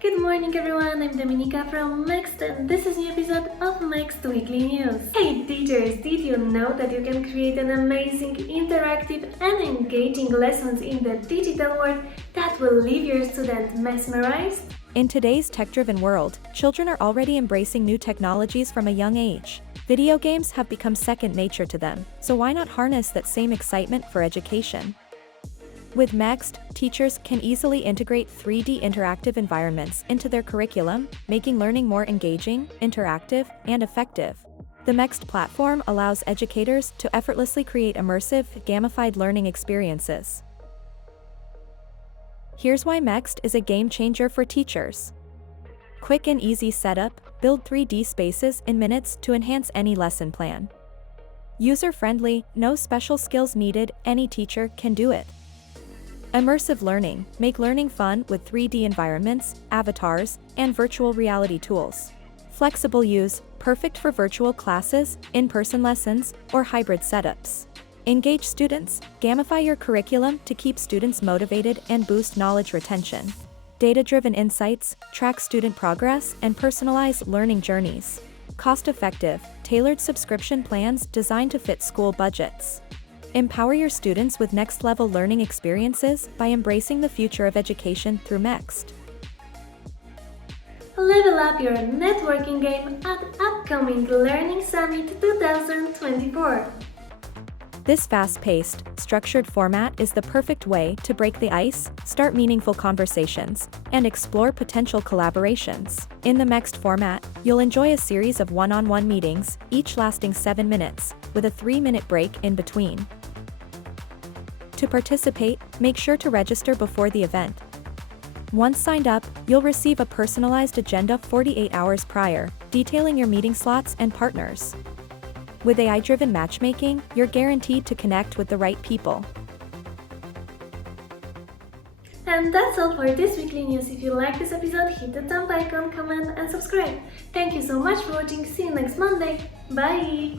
Good morning everyone, I'm Dominika from Mext and this is a new episode of Mext Weekly News. Hey teachers, did you know that you can create an amazing, interactive and engaging lessons in the digital world that will leave your students mesmerized? In today's tech-driven world, children are already embracing new technologies from a young age. Video games have become second nature to them, so why not harness that same excitement for education? With Mext, teachers can easily integrate 3D interactive environments into their curriculum, making learning more engaging, interactive, and effective. The Mext platform allows educators to effortlessly create immersive, gamified learning experiences. Here's why Mext is a game changer for teachers. Quick and easy setup, build 3D spaces in minutes to enhance any lesson plan. User-friendly, no special skills needed, any teacher can do it. Immersive learning, make learning fun with 3D environments, avatars, and virtual reality tools. Flexible use, perfect for virtual classes, in-person lessons, or hybrid setups. Engage students, gamify your curriculum to keep students motivated and boost knowledge retention. Data-driven insights, track student progress, and personalize learning journeys. Cost-effective, tailored subscription plans designed to fit school budgets. Empower your students with next-level learning experiences by embracing the future of education through Mext. Level up your networking game at upcoming Learning Summit 2024. This fast-paced, structured format is the perfect way to break the ice, start meaningful conversations, and explore potential collaborations. In the Mext format, you'll enjoy a series of one-on-one meetings, each lasting 7 minutes, with a 3-minute break in between. To participate, make sure to register before the event. Once signed up, you'll receive a personalized agenda 48 hours prior, detailing your meeting slots and partners. With AI-driven matchmaking, you're guaranteed to connect with the right people. And that's all for this weekly news. If you like this episode, hit the thumb icon, comment and subscribe. Thank you so much for watching. See you next Monday. Bye!